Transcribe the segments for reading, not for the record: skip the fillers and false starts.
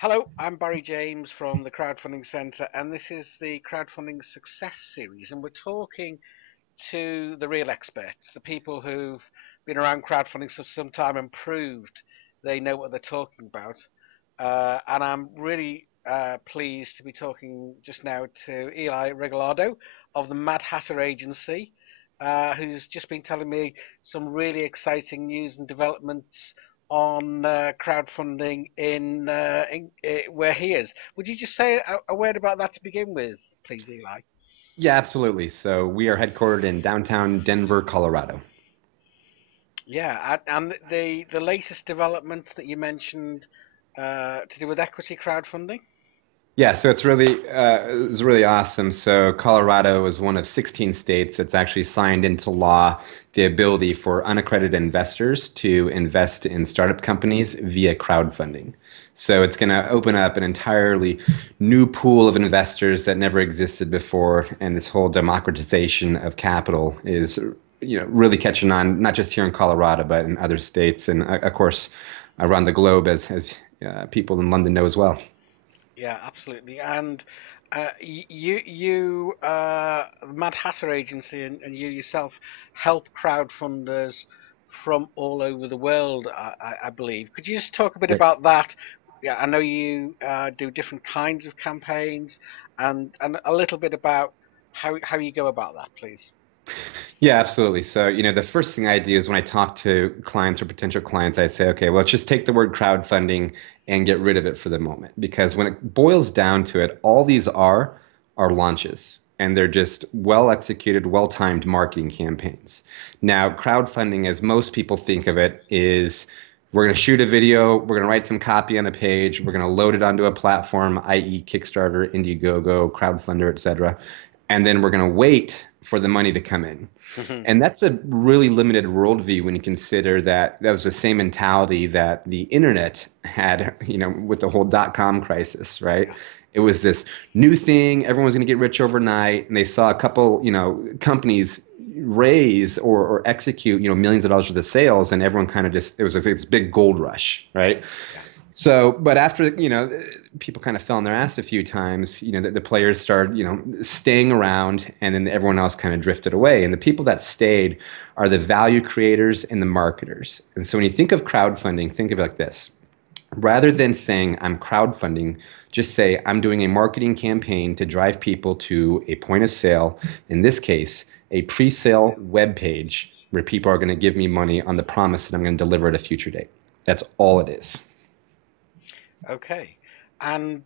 Hello, I'm Barry James from the Crowdfunding Centre, and this is the Crowdfunding Success Series. And we're talking to the real experts, the people who've been around crowdfunding for some time and proved they know what they're talking about. And I'm really pleased to be talking just now to Eli Regalado of the Mad Hatter Agency, who's just been telling me some really exciting news and developments on crowdfunding in where he is. Would you just say a word about that to begin with, please, Eli? Yeah, absolutely. So we are headquartered in downtown Denver, Colorado. Yeah, and the latest development that you mentioned to do with equity crowdfunding. Yeah, so it's really awesome. So Colorado is one of 16 states that's actually signed into law the ability for unaccredited investors to invest in startup companies via crowdfunding. So it's going to open up an entirely new pool of investors that never existed before, and this whole democratization of capital is, really catching on, not just here in Colorado, but in other states, and of course around the globe, as people in London know as well. Yeah, absolutely. And Mad Hatter Agency, and you yourself help crowdfunders from all over the world, I believe. Could you just talk a bit about that? Yeah, I know you do different kinds of campaigns, and a little bit about how you go about that, please. Yeah, absolutely. So, the first thing I do is when I talk to clients or potential clients, I say, okay, well, let's just take the word crowdfunding and get rid of it for the moment. Because when it boils down to it, all these are launches. And they're just well executed, well timed marketing campaigns. Now, crowdfunding, as most people think of it, is we're going to shoot a video, we're going to write some copy on a page, we're going to load it onto a platform, i.e., Kickstarter, Indiegogo, Crowdfunder, etc. And then we're going to wait for the money to come in. And that's a really limited worldview when you consider that that was the same mentality that the internet had, with the whole dot-com crisis, right? Yeah. It was this new thing, everyone was going to get rich overnight, and they saw a couple, companies raise or execute, millions of dollars worth of sales, and everyone kind of just, it was this big gold rush, right? Yeah. So, but after, people kind of fell on their ass a few times, the players started, staying around, and then everyone else kind of drifted away. And the people that stayed are the value creators and the marketers. And so when you think of crowdfunding, think of it like this. Rather than saying I'm crowdfunding, just say I'm doing a marketing campaign to drive people to a point of sale, in this case, a pre-sale web page where people are going to give me money on the promise that I'm going to deliver at a future date. That's all it is. Okay. And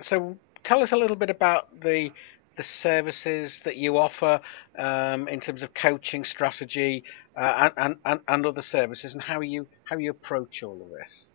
so tell us a little bit about the services that you offer in terms of coaching strategy and other services, and how you approach all of this.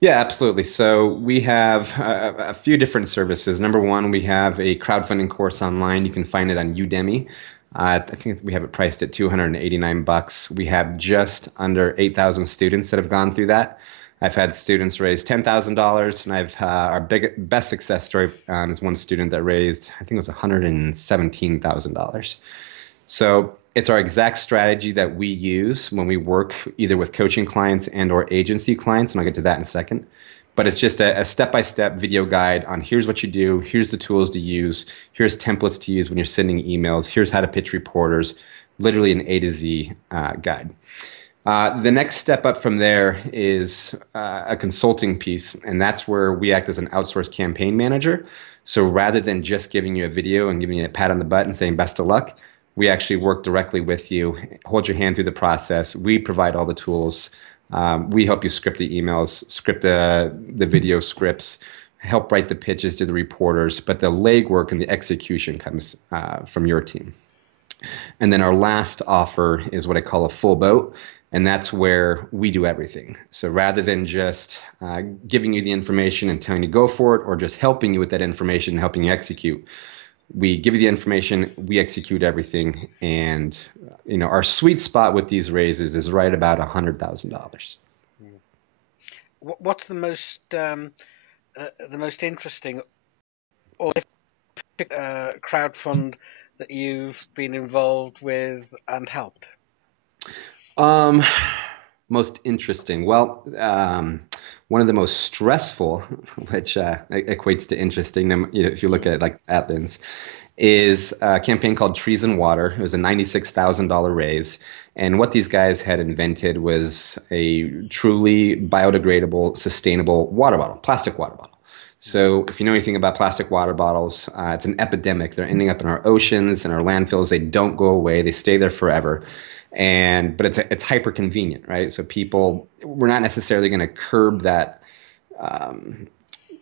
Yeah, absolutely. So we have a few different services. Number one, we have a crowdfunding course online. You can find it on Udemy. I think we have it priced at 289 bucks. We have just under 8,000 students that have gone through that. I've had students raise $10,000, and I've our best success story is one student that raised, I think it was $117,000. So it's our exact strategy that we use when we work either with coaching clients and or agency clients, and I'll get to that in a second. But it's just a step-by-step video guide on here's what you do, here's the tools to use, here's templates to use when you're sending emails, here's how to pitch reporters, literally an A to Z guide. The next step up from there is a consulting piece, and that's where we act as an outsourced campaign manager. So rather than just giving you a video and giving you a pat on the butt and saying best of luck, we actually work directly with you, hold your hand through the process. We provide all the tools. We help you script the emails, script the video scripts, help write the pitches to the reporters, but the legwork and the execution comes from your team. And then our last offer is what I call a full boat. And that's where we do everything. So rather than just giving you the information and telling you to go for it, or just helping you with that information and helping you execute, we give you the information, we execute everything. And our sweet spot with these raises is right about $100,000. Mm. What's the most interesting or crowdfund that you've been involved with and helped? Um, Most interesting. Well, One of the most stressful, which equates to interesting, if you look at it like that lens, is a campaign called Trees and Water. It was a $96,000 raise. And what these guys had invented was a truly biodegradable, sustainable water bottle, plastic water bottle. So if you know anything about plastic water bottles, it's an epidemic. They're ending up in our oceans and our landfills. They don't go away. They stay there forever. But it's hyper convenient, right? So people, we're not necessarily going to curb that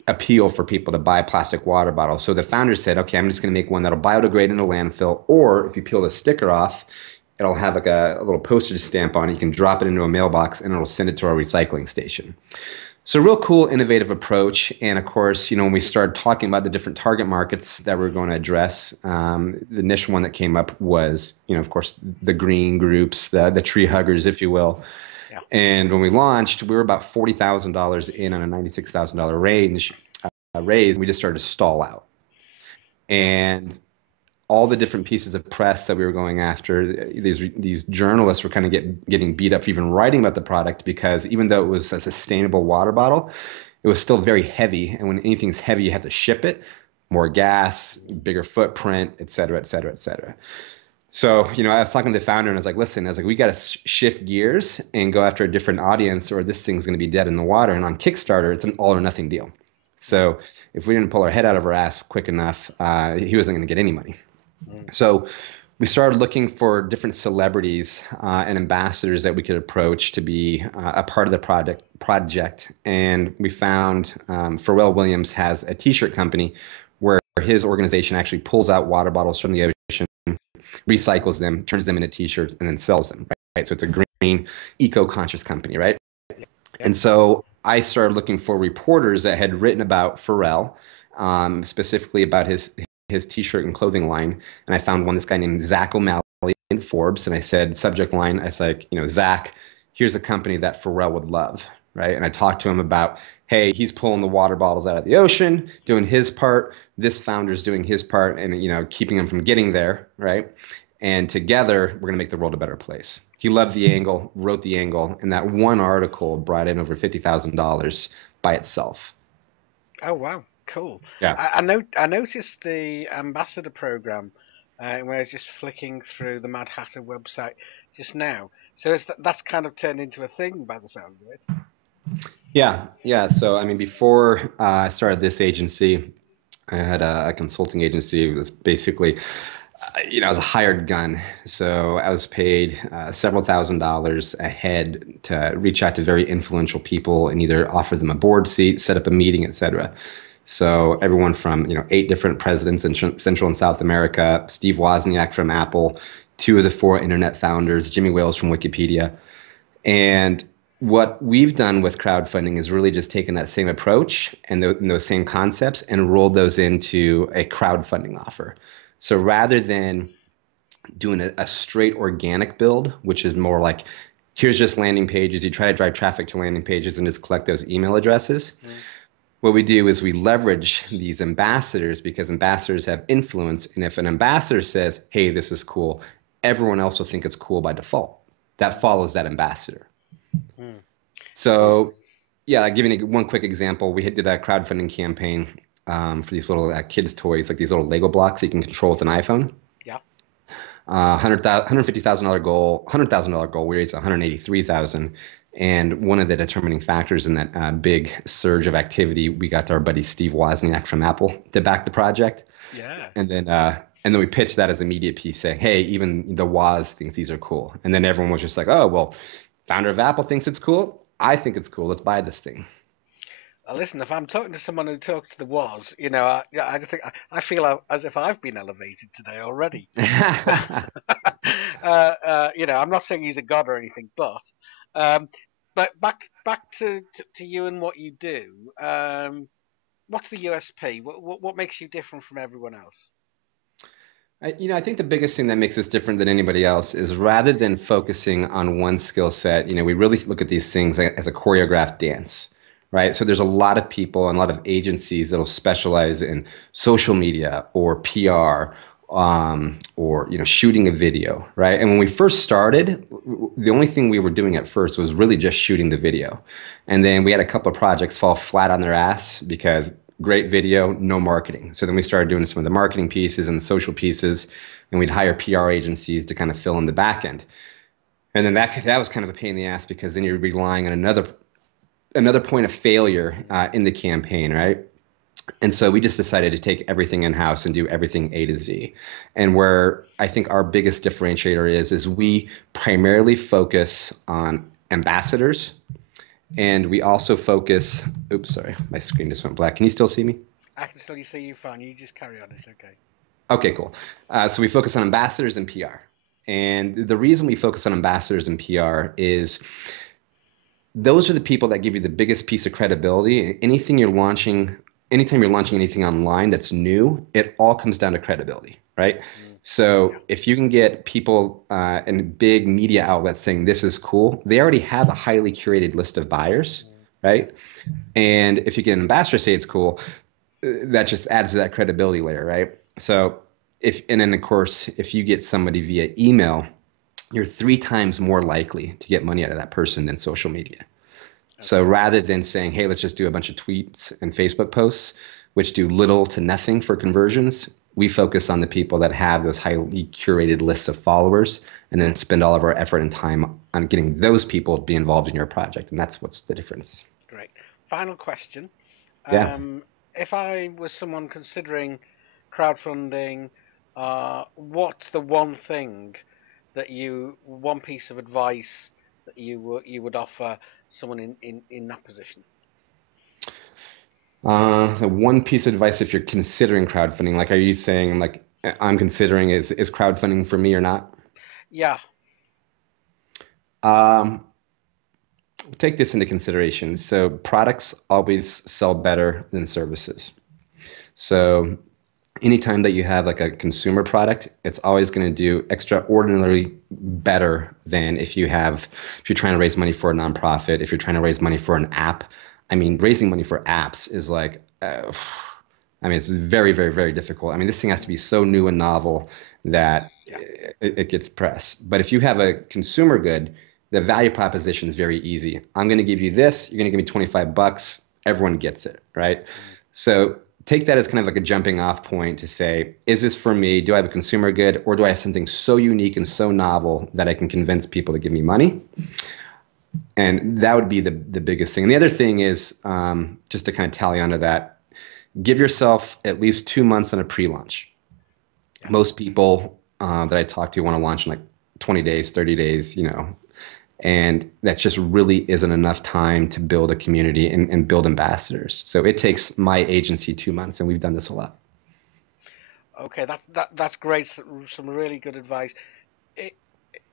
appeal for people to buy plastic water bottles. So the founders said, okay, I'm just going to make one that'll biodegrade in a landfill, or if you peel the sticker off, it'll have like a little postage stamp on it. You can drop it into a mailbox and it'll send it to our recycling station. So real cool, innovative approach. And of course, when we started talking about the different target markets that we're going to address, the initial one that came up was, of course, the green groups, the tree huggers, if you will. Yeah. And when we launched, we were about $40,000 in on a $96,000 raise. We just started to stall out. And all the different pieces of press that we were going after, these journalists were kind of getting beat up for even writing about the product, because even though it was a sustainable water bottle, it was still very heavy. And when anything's heavy, you have to ship it, more gas, bigger footprint, et cetera, et cetera, et cetera. So, I was talking to the founder and I was like, listen, we got to shift gears and go after a different audience, or this thing's going to be dead in the water. And on Kickstarter, it's an all or nothing deal. So if we didn't pull our head out of our ass quick enough, he wasn't going to get any money. So we started looking for different celebrities and ambassadors that we could approach to be a part of the project. And we found Pharrell Williams has a t-shirt company where his organization actually pulls out water bottles from the ocean, recycles them, turns them into t-shirts, and then sells them, right? So it's a green, eco-conscious company, right? And so I started looking for reporters that had written about Pharrell, specifically about his t-shirt and clothing line. And I found this guy named Zach O'Malley in Forbes. And I said, subject line, I was like, Zach, here's a company that Pharrell would love, right? And I talked to him about, hey, he's pulling the water bottles out of the ocean, doing his part. This founder's doing his part and, keeping them from getting there, right? And together, we're going to make the world a better place. He loved the angle, wrote the angle, and that one article brought in over $50,000 by itself. Oh, wow. Cool. Yeah. I noticed the ambassador program where I was just flicking through the Mad Hatter website just now. So that's kind of turned into a thing by the sounds of it. Yeah. So, before I started this agency, I had a consulting agency. It was basically, I was a hired gun. So I was paid several $1,000s a head to reach out to very influential people and either offer them a board seat, set up a meeting, et cetera. So everyone from, 8 different presidents in Central and South America, Steve Wozniak from Apple, 2 of the 4 internet founders, Jimmy Wales from Wikipedia. And what we've done with crowdfunding is really just taken that same approach and those same concepts and rolled those into a crowdfunding offer. So rather than doing a straight organic build, which is more like, here's just landing pages, you try to drive traffic to landing pages and just collect those email addresses. What we do is we leverage these ambassadors because ambassadors have influence. And if an ambassador says, hey, this is cool, everyone else will think it's cool by default. That follows that ambassador. So, yeah, giving you one quick example, we did a crowdfunding campaign for these little kids' toys, like these little Lego blocks you can control with an iPhone. Yeah. $150,000 goal, $100,000 goal, we raised $183,000. And one of the determining factors in that big surge of activity, we got our buddy Steve Wozniak from Apple to back the project. Yeah. And then we pitched that as a media piece saying, hey, even the Woz thinks these are cool. And then everyone was just like, oh, well, founder of Apple thinks it's cool. I think it's cool. Let's buy this thing. Listen, if I'm talking to someone who talks to the Woz, I just think I feel as if I've been elevated today already. I'm not saying he's a god or anything, but back to you and what you do. What's the USP? What makes you different from everyone else? I think the biggest thing that makes us different than anybody else is rather than focusing on one skill set, we really look at these things as a choreographed dance, right? So there's a lot of people and a lot of agencies that'll specialize in social media or PR or shooting a video, right? And when we first started, the only thing we were doing at first was really just shooting the video, and then we had a couple of projects fall flat on their ass because great video, no marketing. So then we started doing some of the marketing pieces and the social pieces, and we'd hire PR agencies to kind of fill in the back end. And then that was kind of a pain in the ass because then you're relying on another point of failure in the campaign, right? And so we just decided to take everything in house and do everything A to Z. And where I think our biggest differentiator is we primarily focus on ambassadors, and we also focus. Oops, sorry, my screen just went black. Can you still see me? I can still see you fine. You just carry on. It's okay. Okay, cool. So we focus on ambassadors and PR. And the reason we focus on ambassadors and PR is those are the people that give you the biggest piece of credibility. Anytime you're launching anything online that's new, it all comes down to credibility, right? Mm. So Yeah. if you can get people and big media outlets saying this is cool, they already have a highly curated list of buyers, Mm. right? And if you get an ambassador say it's cool, that just adds to that credibility layer, right? So and then of course, if you get somebody via email, you're 3 times more likely to get money out of that person than social media. So Okay. rather than saying, hey, let's just do a bunch of tweets and Facebook posts, which do little to nothing for conversions, we focus on the people that have those highly curated lists of followers and then spend all of our effort and time on getting those people to be involved in your project. And that's what's the difference. Great. Final question. Yeah. If I was someone considering crowdfunding, what's the one piece of advice that you would offer someone in that position? The one piece of advice if you're considering crowdfunding, like, are you saying like I'm considering is crowdfunding for me or not? Yeah. Um, Take this into consideration. So products always sell better than services. So anytime that you have like a consumer product, it's always going to do extraordinarily better than if you're trying to raise money for a nonprofit, if you're trying to raise money for an app. I mean, raising money for apps is like, I mean, it's very, very, very difficult. I mean, this thing has to be so new and novel that Yeah. it gets press. But if you have a consumer good, the value proposition is very easy. I'm going to give you this. You're going to give me 25 bucks. Everyone gets it, right? Mm. So take that as kind of like a jumping off point to say, is this for me? Do I have a consumer good, or do I have something so unique and so novel that I can convince people to give me money? And that would be the biggest thing. And the other thing is just to kind of tally onto that, give yourself at least 2 months on a pre-launch. Yeah. Most people that I talk to want to launch in like 20 days, 30 days, and that just really isn't enough time to build a community and build ambassadors. So it takes my agency 2 months, and we've done this a lot. Okay. That's great. Some really good advice. E-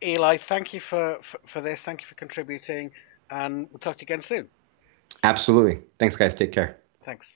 Eli, thank you for this. Thank you for contributing, and we'll talk to you again soon. Absolutely. Thanks, guys. Take care. Thanks.